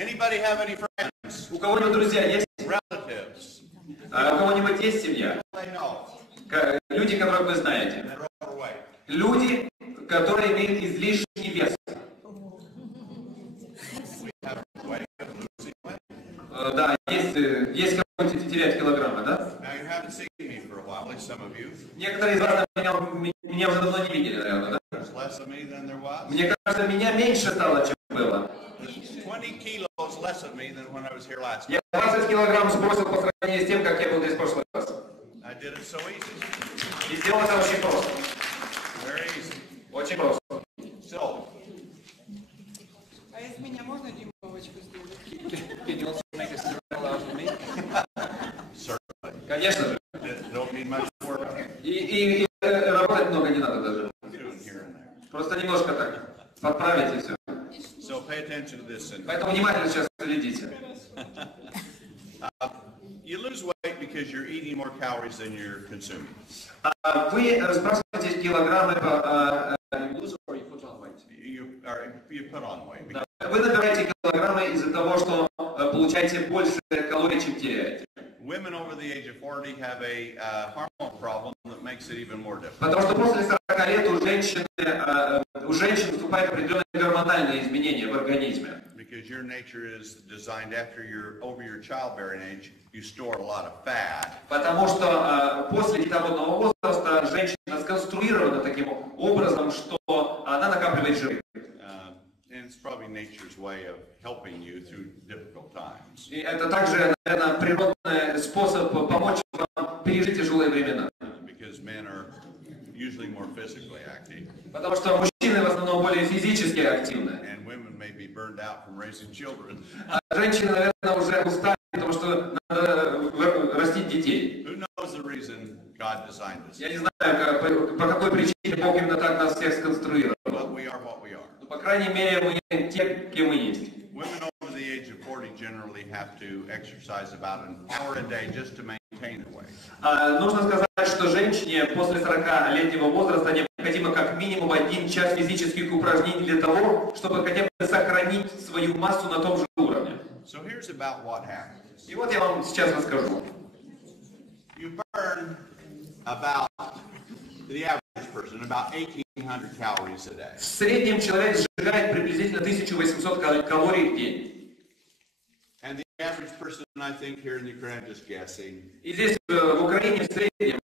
Anybody have any friends? У кого-нибудь друзья есть? Relatives? У кого-нибудь есть семья? They know. Люди, которых вы знаете. They're overweight. Люди, которые имеют излишний вес. We have a way of losing weight. Да, есть как будете терять килограммы, да? Now you haven't seen me for a while, at least some of you. Некоторые из вас меня уже давно не видели, наверное, да? There's less of me than there was. Мне кажется, меня меньше стало, чем было. 20 kilos less of me than when I was here last time. Я 20 килограмм сбросил по сравнению с тем, как я был здесь в прошлый раз. I did it so easy. И сделал это очень просто. Very easy. Очень просто. So. А из меня можно дюймовочку сделать? Certainly. Конечно же. Don't need much work. И работать много не надо даже. Doing here and there. Просто немножко так. Подправить и все. So pay attention to this sentence. Поэтому внимательно сейчас следите. You lose weight because you're eating more calories than you're consuming. Вы сбрасываете килограммы по... You put on weight. Вы набираете килограммы из-за того, что получаете больше калорий, чем теряете. Women over the age of 40 have a hormone problem that makes it even more difficult. Потому что после 40 лет у женщин вступают определенные гормональные изменения в организме. Because your nature is designed after you're over your childbearing age, you store a lot of fat. Потому что после детородного возраста женщина сконструирована таким образом, что она накапливает жиры. And it's probably nature's way of helping you through difficult times. И это также, наверное, природный способ помочь вам пережить тяжелые времена. Because men are usually more physically active. Потому что мужчины в основном более физически активны. And women may be burned out from raising children. А женщины, наверное, уже устали, потому что надо растить детей. Who knows the reason God designed us? Я не знаю, по какой причине Бог именно так нас всех сконструировал. But we are what we are. Но, по крайней мере, мы те, кем мы есть. Women over the age of 40 generally have to exercise about an hour a day just to maintain their weight. Нужно сказать, что женщине после 40-летнего возраста необходимо как минимум 1 час физических упражнений для того, чтобы хотя бы сохранить свою массу на том же уровне. So here's about what happens. И вот я вам сейчас расскажу. You burn about, the average person, about 1,800 calories a day. В среднем человек сжигает приблизительно 1800 калорий в день. And the average person, I think, here in Ukraine, just guessing, И здесь в Украине в среднем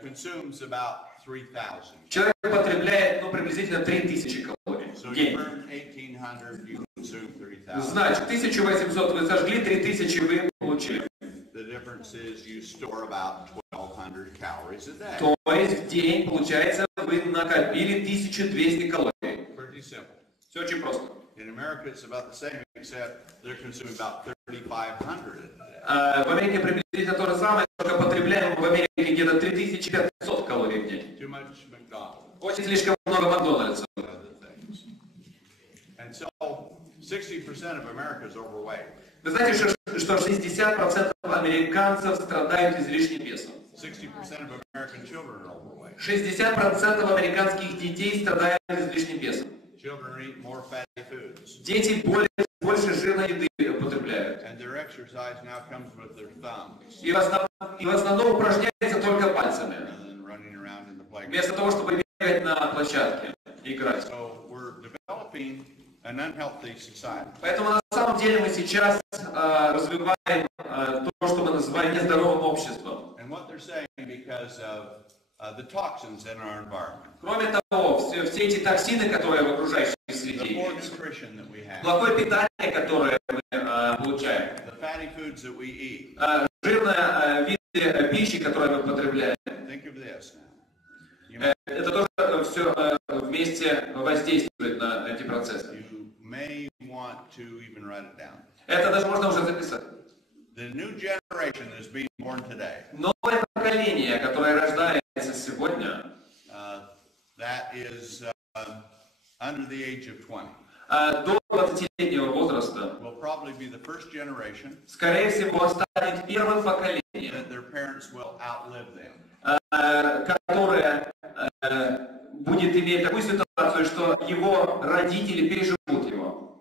consumes about 3,000. человек потребляет приблизительно 3000 калорий So в you день. burn 1,800, you consume 3,000. Значит, 1800 вы сожгли, 3000 вы получили. The difference is you store about 1,200 calories a day. То есть в день, получается, вы накопили 1200 калорий. Pretty simple. Все очень просто. In America, it's about the same, except they're consuming about 3,500 a day. В Америке приблизительно то же самое, только потребляем в Америке где-то 3500 калорий в день. Too much McDonald's. Очень слишком много Макдональдса. Other things. And so 60% of America is overweight. Вы знаете, что 60% американцев страдают излишним весом. 60% of American children are overweight. 60% американских детей страдают излишним весом. Children eat more fatty foods. Дети больше жирной еды употребляют. And their exercise now comes with their thumbs. И в основном упражняются только пальцами. Rather than running around in the playground. Вместо того, чтобы бегать на площадке и играть. So we're developing an unhealthy society. Поэтому на самом деле мы сейчас развиваем то, что мы называем нездоровым обществом. And what they're saying because of the toxins in our environment. Кроме того, все эти токсины, которые в окружающей среде The poor есть, nutrition that we have. плохое питание, которое мы получаем, The fatty foods that we eat. жирные виды пищи, которые мы потребляем, Think of this now. это тоже все вместе воздействует на эти процессы. You may want to even write it down. Это даже можно уже записать. The new generation that is being born today. Новое поколение, которое рождается сегодня, that is under the age of 20. До 20-летнего возраста, Will probably be the first generation. скорее всего, станет первым поколением, That their parents will outlive them. которое будет иметь такую ситуацию, что его родители переживут его.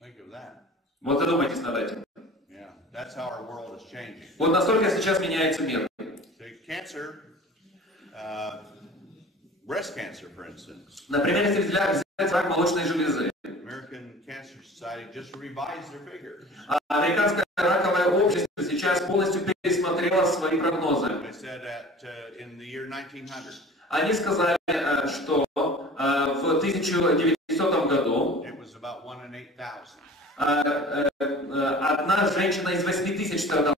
Think of that. Вот задумайтесь над этим. Yeah, that's how our world is changing. Вот настолько сейчас меняется мир. So cancer, breast cancer, for instance. Например, если взять рак молочной железы. American Cancer Society just revised their figures. Американское раковое общество сейчас полностью пересмотрело свои прогнозы. They said that in the year 1900, Они сказали, что в 1900 году it was about 1 in 8,000. одна женщина из 8000 страдала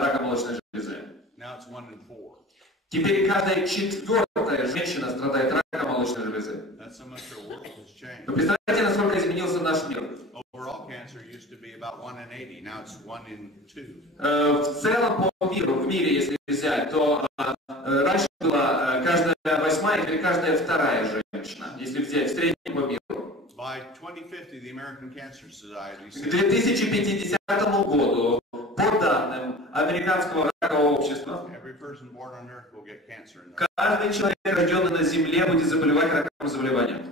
раком молочной железы. Now it's 1 in 4. Теперь каждая четвертая женщина страдает раком молочной железы. That's how much our world has changed. Вы представляете, насколько изменился наш мир? Overall cancer used to be about 1 in 80. Now it's 1 in 2. В целом по миру, в мире, если взять, то раньше была каждая восьмая или каждая вторая женщина, если взять в среднем по миру. By 2050, the American Cancer Society К said 2050 году, по данным Американского ракового общества, every person born on earth will get cancer in their каждый человек, рожденный на Земле, будет заболевать раковым заболеванием.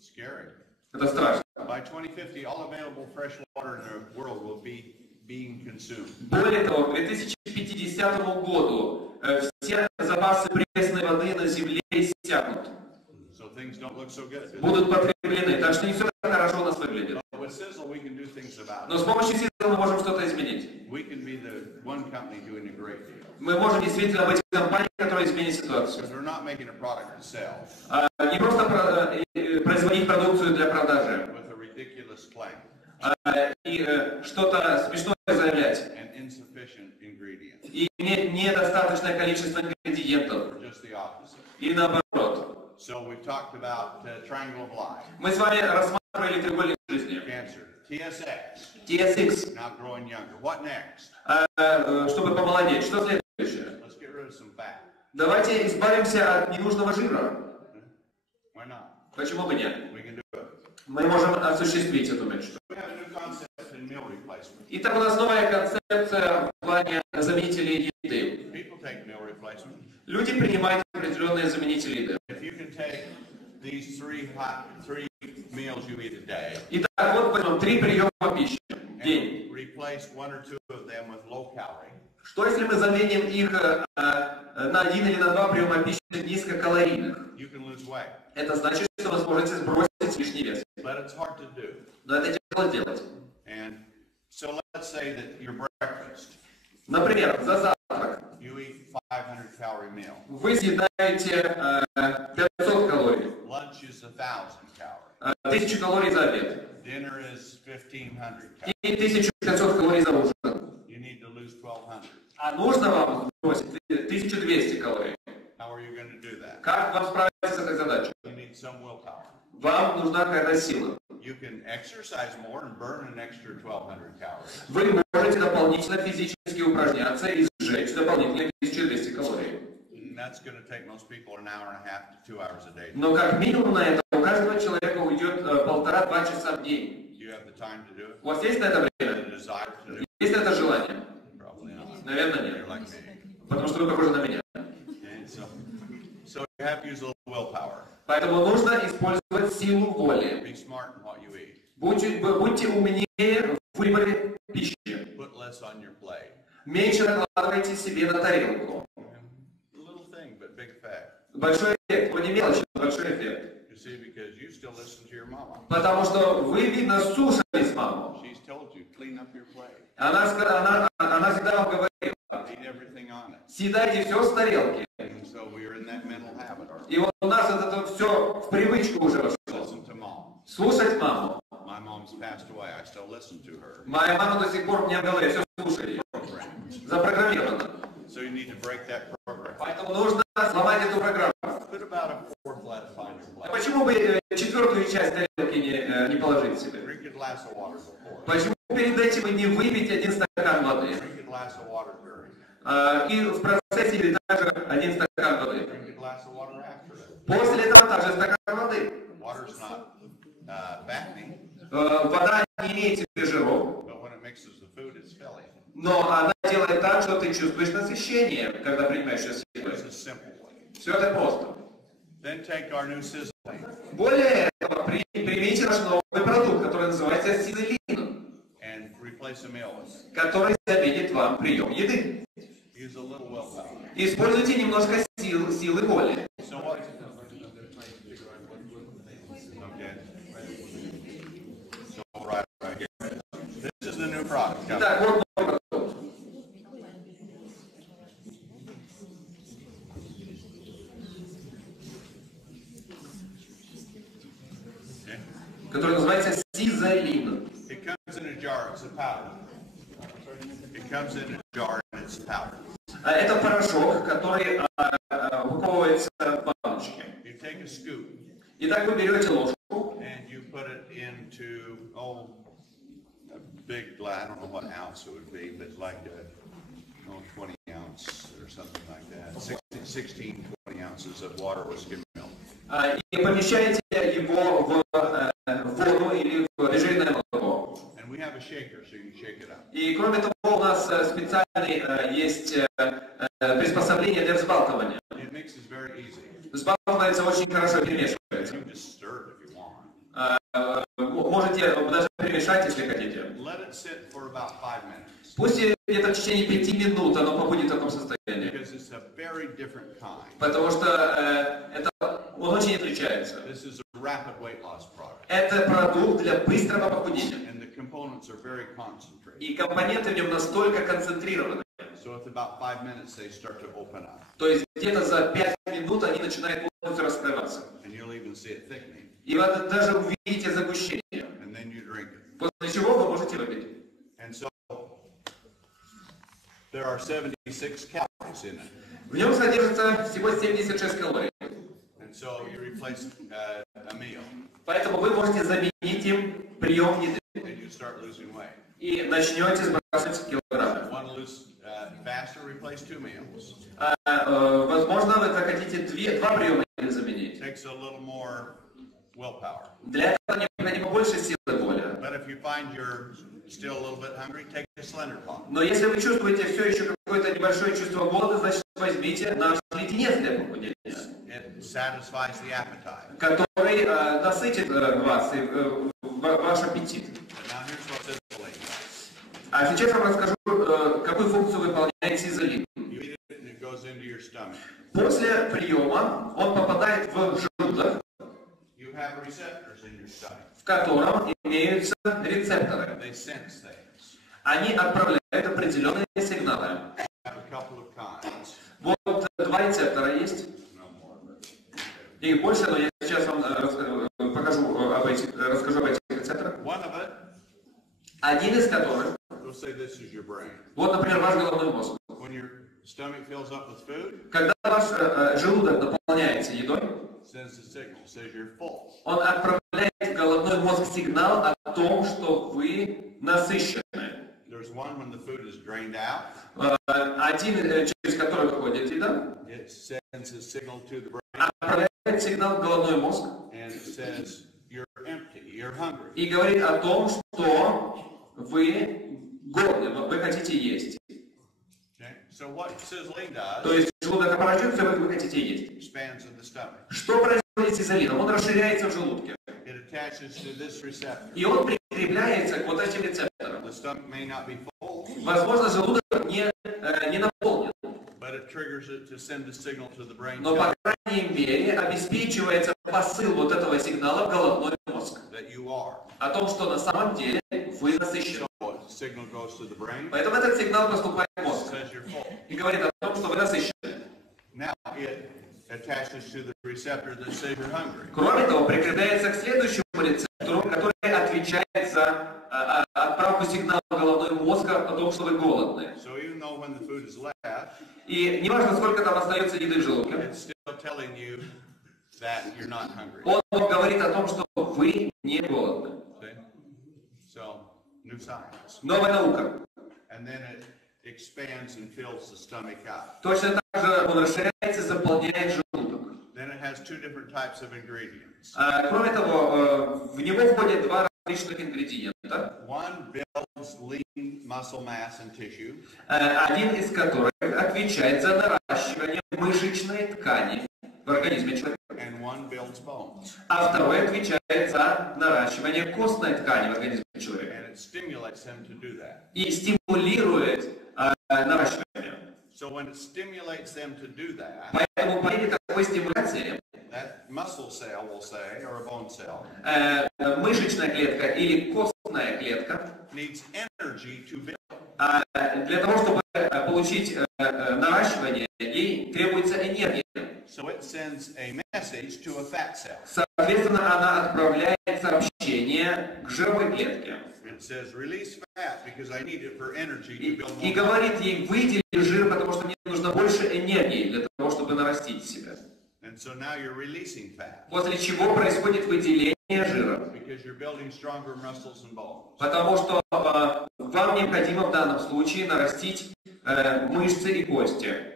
Scary. Это страшно. By 2050, all available fresh water in the world will be being consumed. Более того, к 2050 году все запасы пресной воды на Земле иссякнут, So things don't look so good. будут потреблены, так что не все так хорошо у нас выглядит. With SISEL, we can do things about Но it. с помощью SISEL мы можем что-то изменить. We can be the one company doing a great deal. Мы можем действительно быть компанией, которая изменит ситуацию. Because we're not making a product to sell Не просто производить продукцию для продажи with a ridiculous claim и что-то смешное заявлять, and insufficient ingredients. и иметь недостаточное количество ингредиентов, Or just the opposite. или наоборот. So we've talked about the triangle of life, Мы с вами рассматривали треугольник жизни. cancer, TSX, TSX, now growing younger. What next? чтобы помолодеть. Что следующее? Let's get rid of some fat. Давайте избавимся от ненужного жира. Why not? Почему бы нет? We can do it. Мы можем осуществить эту мечту. We have a new concept in meal replacement. Итак, у нас новая концепция в плане заменителей еды. People take meal replacement. Люди принимают определенные заменители еды. If you can take these three meals you eat a day Итак, вот возьмем 3 приема пищи в день. and replace 1 or 2 of them with low calorie, Что если мы заменим их на 1 или на 2 приема пищи низкокалорийных? you can lose weight. Это значит, что вы сможете сбросить лишний вес. But it's hard to do. Но это тяжело делать. And so let's say that your breakfast, Например, за завтрак you eat 500 calorie meal. вы съедаете 500 калорий, Lunch is 1,000 calories. 1000 калорий за обед Dinner is 1,500 calories. и 1500 калорий за ужин. You need to lose 1,200. А нужно вам сбросить 1200 калорий. How are you going to do that? Как вам справиться с этой задачей? You need some willpower. Вам нужна какая-то сила. You can exercise more and burn an extra 1,200 calories. Вы можете дополнительно физически упражняться и сжечь дополнительные 1200 калорий. And that's going to take most people an hour and a half to 2 hours a day. Но как минимум на это у каждого человека уйдет 1,5-2 часа в день. Do you have the time to do it? У вас есть на это время? The desire to do it? Есть ли это желание? Probably not. Наверное, You're нет. like me. Потому что вы похожи на меня. Okay, so you have to use a little willpower. Поэтому нужно использовать силу воли. Be smart in what you eat. Будьте умнее в выборе пищи. Put less on your plate. Меньше накладывайте себе на тарелку. A little thing, but big effect. Большой эффект. Ну не мелочь, но большой эффект. You see, because you still listen to your mama. Потому что вы, видно, слушались маму. She's told you, clean up your plate. Она всегда вам говорила, Eat everything on it. съедайте все с тарелки. And so we are in that mental habit. Or И вот у нас это все в привычку уже вошло. listen to mom. Слушать маму. My mom's passed away. I still listen to her. Моя мама до сих пор мне говорит, все слушай. Запрограммировано. So you need to break that program. Поэтому нужно сломать эту программу. Put about a fourth left on your plate. Почему бы четвертую часть тарелки не положить себе? Drink a glass of water before. Почему перед этим вы не выпить 1 стакан воды? Drink a glass of water during. И в процессе или также 1 стакан воды. Drink a glass of water after that. После этого также стакан воды. Water's not fattening, Вода не имеет в себе жиров, but when it mixes the food, it's filling. но она делает так, что ты чувствуешь насыщение, когда принимаешь ее с It's едой. a simple way. Все это просто. Then take our new SISEL. Более того, примите наш новый продукт, который называется SISEL. And replace a meal with. который заменит вам прием еды. Use a little willpower. Используйте немножко силы воли. So what? Okay. So right here. This is the new product. Итак, вот новый продукт. Okay. Который называется сизолин. It comes in a jar. It's a powder. It comes in a jar and it's powder. Это порошок, который упаковывается в баночке. You take a scoop Итак, вы берете ложку and you put it into a big glass. I don't know what ounce it would be, but like 20 ounce or something like that. 16, 20 ounces of water or skim milk. И помещаете его в воду или в обезжиренное молоко. And we have a shaker, so you can shake it up. И кроме того, у нас специальный есть приспособление для взбалтывания. It mixes very easy. Взбалтывается очень хорошо, перемешивается. You can just stir it if you want. Можете даже перемешать, если хотите. Let it sit for about 5 minutes. Пусть где-то в течение 5 минут оно побудет в таком состоянии. Because it's a very different kind. Потому что он очень отличается. This is a rapid weight loss product. Это продукт для быстрого похудения. And the components are very concentrated. И компоненты в нем настолько концентрированы. So at about 5 minutes they start to open up. То есть где-то за 5 минут они начинают полностью раскрываться. And you'll even see it thickening. И вы даже увидите загущение. And then you drink it. После чего вы можете выпить. And so there are 76 calories in it. В нем содержится всего 76 калорий. And so you replace a meal. Поэтому вы можете заменить им прием еды. And you start losing weight. И начнете сбрасывать килограммы. Want to lose faster? Replace 2 meals. Возможно, вы захотите два приема еды заменить. Takes a little more willpower. Для этого необходимо больше силы воли. But if you find you're still a little bit hungry, take a slender pot. Но если вы чувствуете все еще какое-то небольшое чувство голода, значит возьмите наш леденец для похудения, It satisfies the appetite. который насытит вас и ваш аппетит. And now here's what SISEL does. А сейчас я вам расскажу, какую функцию выполняет сизолин. You eat it and it goes into your stomach. После приема он попадает в желудок, You have receptors in your stomach. в котором имеются рецепторы. They sense things. Они отправляют определенные сигналы. Have a couple of kinds. Вот 2 рецептора есть. No more. Их больше, но я сейчас вам расскажу об этих рецепторах. One of it, Один из которых, we'll say this is your brain. вот, например, ваш головной мозг. When your stomach fills up with food, Когда ваш желудок наполняется едой, sends a signal, says you're full. он отправляет в головной мозг сигнал о том, что вы насыщены. There's one when the food is drained out. Один, через который выходит еда, It sends a signal to the brain отправляет сигнал в головной мозг and it says you're empty, you're hungry. и говорит о том, что вы голодны, вы хотите есть. Okay? So what SISEL does, То есть желудок опорожнен, все вы хотите есть. expands in the stomach. Что происходит с сизолином? Он расширяется в желудке. It attaches to this receptor. И он прикрепляется к вот этим рецепторам. The stomach may not be full, Возможно, желудок не наполнен, but it triggers it to send a signal to the brain но, по крайней мере, обеспечивается посыл вот этого сигнала в головной мозг. that you are. О том, что на самом деле вы насыщены. So the signal goes to the brain, Поэтому этот сигнал поступает в мозг says you're full. и говорит о том, что вы насыщены. Now it attaches to the receptor that says you're hungry. Кроме того, прикрепляется к следующему рецептору, который отвечает за отправку сигнала в головной мозг о том, что вы голодны. So even though when the food is left, И неважно, сколько там остается еды в желудке, it's still telling you that you're not hungry. он говорит о том, что вы не голодны. See? So, new science. Новая наука. And then it expands and fills the stomach up. Точно так же он расширяется и заполняет желудок. Then it has 2 different types of ingredients. Кроме того, в него входят 2 различных ингредиента. One builds lean muscle mass and tissue, Один из которых отвечает за наращивание мышечной ткани в организме человека. and one builds bones. А второй отвечает за наращивание костной ткани в организме человека. And it stimulates them to do that. И стимулирует наращивание. So when it stimulates them to do that, Поэтому по мере такой стимуляции that muscle cell, we'll say, or a bone cell, мышечная клетка или костная клетка needs energy to build. для того, чтобы получить наращивание, ей требуется энергия. So it sends a message to a fat cell. Соответственно, она отправляет сообщение к жировой клетке. It says, release fat because I need it for energy to build И more. говорит ей, выдели жир, потому что мне нужно больше энергии для того, чтобы нарастить себя. And so now you're releasing fat После чего происходит выделение жира. because you're building stronger muscles and bones. Потому что вам необходимо в данном случае нарастить мышцы и кости.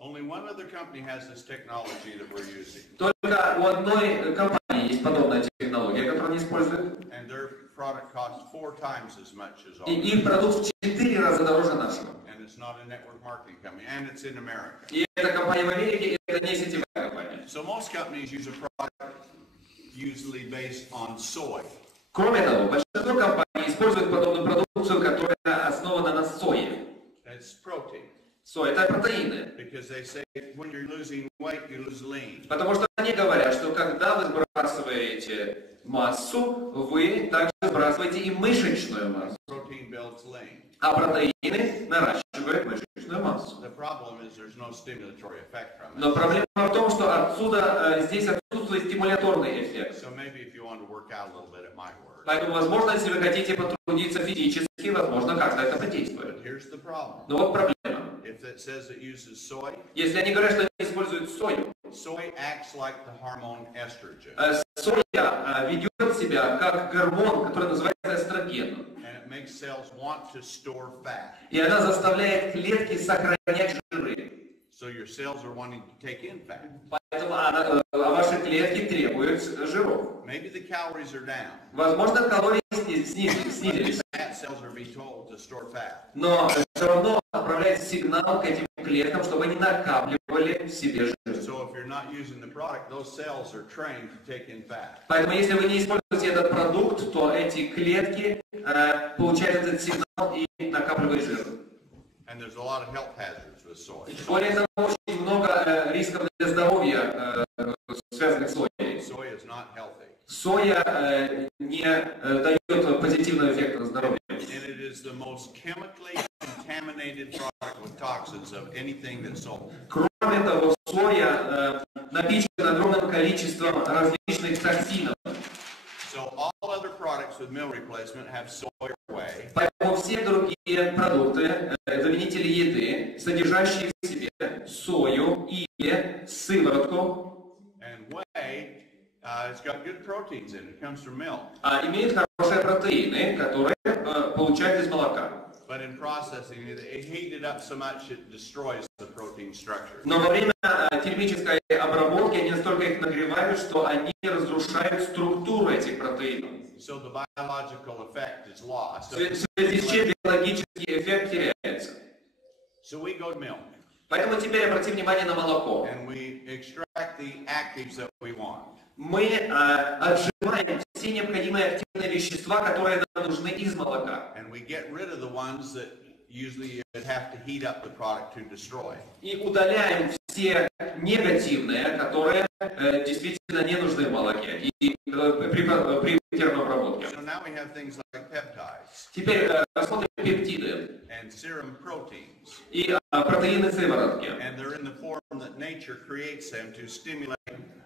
Only one other company has this technology that we're using, Только у одной компании есть подобная технология, которую они используют. and their product costs 4 times as much as И ours. их продукт в 4 раза дороже нашего. And it's not a network marketing company, and it's in America. И эта компания в Америке, это не сетевая компания. So most companies use a product usually based on soy. Кроме того, большинство компаний используют подобную продукцию, которая основана на сое. It's protein. Соя – это протеины. Because they say when you're losing weight, you lose lean. Потому что они говорят, что когда вы сбрасываете массу, вы также сбрасываете и мышечную массу. Protein builds lean. А протеины наращивают мышечную массу. The problem is there's no stimulatory effect from it. Но проблема в том, что отсюда, здесь отсутствует стимуляторный эффект. So maybe if you want to work out a little bit, it might work. Поэтому, возможно, если вы хотите потрудиться физически, возможно, как-то это подействует. Here's the problem. Но вот проблема. If it says it uses soy, Если они говорят, что они используют сою, soy acts like the hormone estrogen. Соя ведет себя как гормон, который называется эстроген. And it makes cells want to store fat. И она заставляет клетки сохранять жиры. So your cells are wanting to take in fat. Поэтому ваши клетки требуют жиров. Maybe the calories are down. Возможно, калории снизились. Fat cells are being told to store fat. Но все равно отправляется сигнал к этим клеткам, чтобы они накапливали в себе жир. So if you're not using the product, those cells are trained to take in fat. Поэтому, если вы не используете этот продукт, то эти клетки получают этот сигнал и накапливают жир. And there's a lot of health hazards with soy. Более того, очень много рисков для здоровья, связанных с соей. Soy is not healthy. Соя не дает позитивного эффекта на здоровье. And it is the most chemically contaminated product with toxins of anything that's sold. Кроме того, соя напичкана огромным количеством различных токсинов. So all other products with meal replacement have soy or whey. Поэтому все другие продукты, заменители еды, содержащие в себе сою или сыворотку, And whey, it's got good proteins in it. It comes from milk. имеют хорошие протеины, которые получают из молока. But in processing, they heat it up so much it destroys the protein structure. Но во время термической обработки они настолько их нагревают, что они разрушают структуру этих протеинов. So the biological effect is lost. В связи с чем биологический эффект теряется. So we go to milk. Поэтому теперь обратим внимание на молоко. And we extract the actives that we want. Мы отжимаем все необходимые активные вещества, которые нам нужны из молока. And we get rid of the ones that usually you'd have to heat up the product to destroy. И удаляем все негативные, которые действительно не нужны в молоке и при термообработке. So now we have things like peptides Теперь рассмотрим пептиды and serum proteins. и протеины сыворотки. And they're in the form that nature creates them to stimulate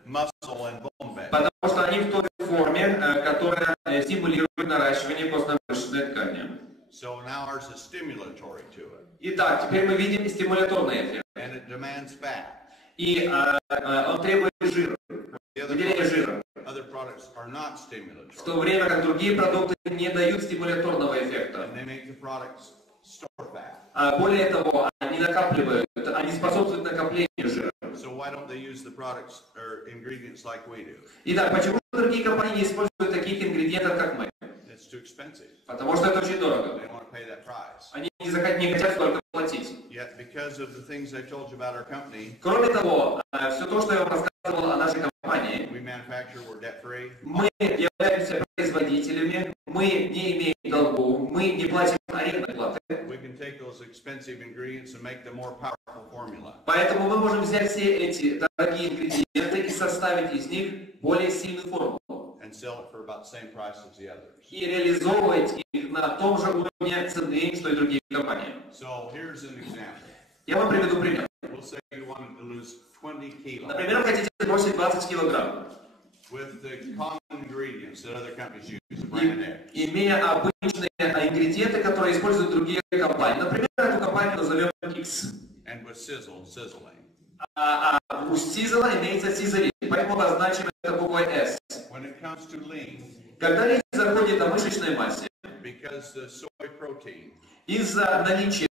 muscle and bone mass. Потому что они в той форме, которая стимулирует наращивание костно-мышечной ткани. So now ours is stimulatory to it. Итак, теперь мы видим стимуляторный эффект. And it demands fat. И он требует жира, выделения жира. Other products are not В stimulatory. то время как другие продукты не дают стимуляторного эффекта. And they make the products store fat. А более того, они накапливают, они способствуют накоплению жира. So why don't they use the products or ingredients like we do? Итак, почему другие компании не используют таких ингредиентов, как мы? It's too expensive. Потому что это очень дорого. They don't want to pay that price. Они не хотят столько платить. Yet because of the things I told you about our company, Кроме того, все то, что я вам рассказывал о нашей компании, we manufacture, we're debt free. мы являемся производителями, мы не имеем долгов, мы платим арендной платы. we can take those expensive ingredients and make them more powerful formula. Поэтому мы можем взять все эти дорогие ингредиенты и составить из них более сильную формулу. And sell it for about the same price as the others. И реализовывать их на том же уровне цены, что и другие компании. So here's an example. Я вам приведу пример. We'll say you wanted to lose 20 kilos Например, вы хотите сбросить 20 килограмм, with the common ingredients that other companies use, brand X. имея обычные ингредиенты, которые используют другие компании. Например, эту компанию назовем X. And with sizzling. У SISEL имеется SISEL, поэтому обозначим это буквой S. When it comes to lean, Когда речь заходит о мышечной массе, because the soy protein, из-за наличия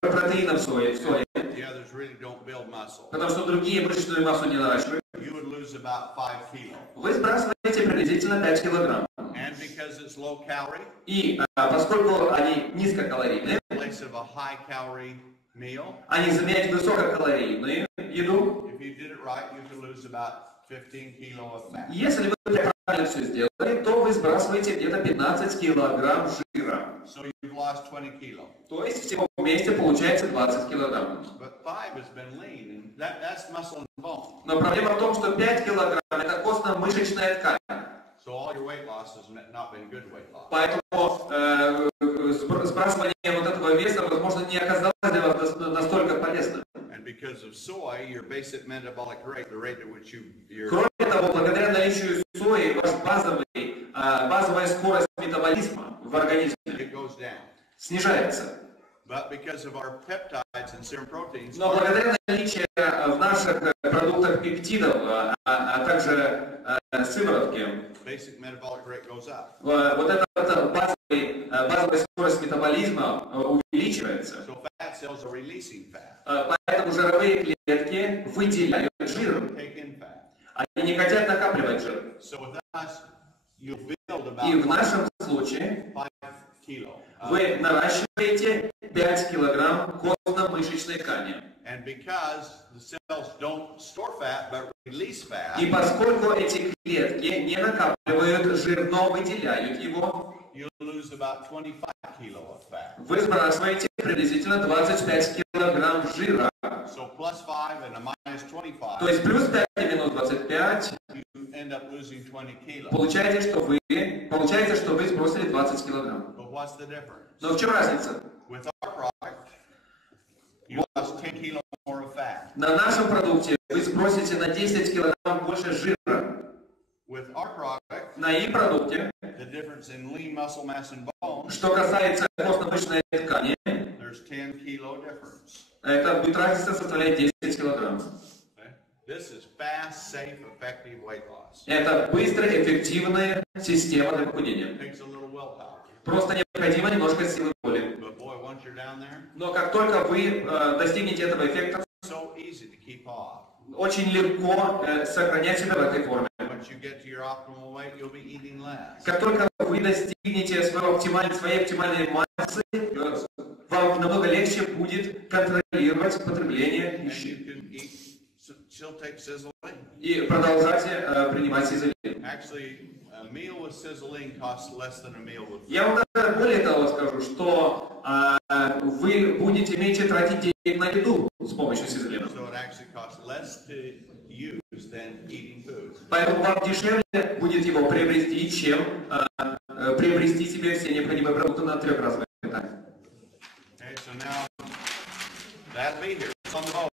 протеинов сои, the others really don't build muscle, потому что другие мышечную массу не наращивают, you would lose about 5 kilos. вы сбрасываете приблизительно 5 килограмм. And because it's low calorie, И поскольку они низкокалорийные, in place of a high calorie meal, они заменяют высококалорийную еду. if you did it right, you could lose about 15 kilo of fat. Если вы правильно все сделали, то вы сбрасываете где-то 15 килограмм жира. So you've lost 20 kilo. То есть всего вместе получается 20 килограмм. But 5 has been lean, and that's muscle and bone. Но проблема в том, что 5 килограмм это костно-мышечная ткань. So all your weight loss has not been good weight loss. Поэтому сбрасывание вот этого веса, возможно, не оказалось для вас настолько полезным. And because of soy, your basic metabolic rate, the rate at which your Кроме того, благодаря наличию сои, базовая скорость метаболизма в организме it goes down. снижается. But because of our peptides and serum proteins, Но благодаря наличию в наших продуктах пептидов, а также сыворотки, basic metabolic rate goes up. вот эта базовая скорость метаболизма увеличивается. So fat cells are releasing fat, Поэтому жировые клетки выделяют жир. take in fat. Они не хотят накапливать жир. So with us, you'll build И в about нашем случае 5 kilo. вы наращиваете 5 килограмм костно-мышечной ткани. And because the cells don't store fat but release fat, И поскольку эти клетки не накапливают жир, но выделяют его, you'll lose about 25 kilo of fat. вы сбрасываете приблизительно 25 килограмм жира. So plus 5 and a minus 25, То есть плюс 5 и минус 25, you end up losing 20 kilos. получается, что вы сбросили 20 килограмм. But what's the difference? Но в чем разница? With our product, you lost 10 kilo more of fat. На нашем продукте вы сбросите на 10 килограмм больше жира. With our product, На их продукте, the difference in lean muscle mass and bone, что касается костно-мышечной ткани, there's 10 kilo difference. это будет разница составляет 10 килограмм. Okay? This is fast, safe, effective weight loss. Это быстрая, эффективная система для похудения. It takes a little willpower. Просто необходимо немножко силы воли. But boy, once you're down there, Но как только вы достигнете этого эффекта, so easy to keep off. очень легко сохранять себя в этой форме. Once you get to your optimal weight, you'll be eating less. Как только вы достигнете своей оптимальной массы, вам намного легче будет контролировать потребление And пищи you can eat, still take sizzling. и продолжать принимать SISEL. Actually, a meal with sizzling costs less than a meal with Я вам даже более того скажу, что вы будете меньше тратить денег на еду с помощью SISEL. So it actually costs less to use than eating food. Поэтому вам дешевле будет его приобрести, чем приобрести себе все необходимые продукты на трехразовое питание. Okay, so now that'll be here. It's on the boat.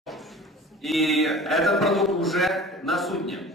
И этот продукт уже на судне.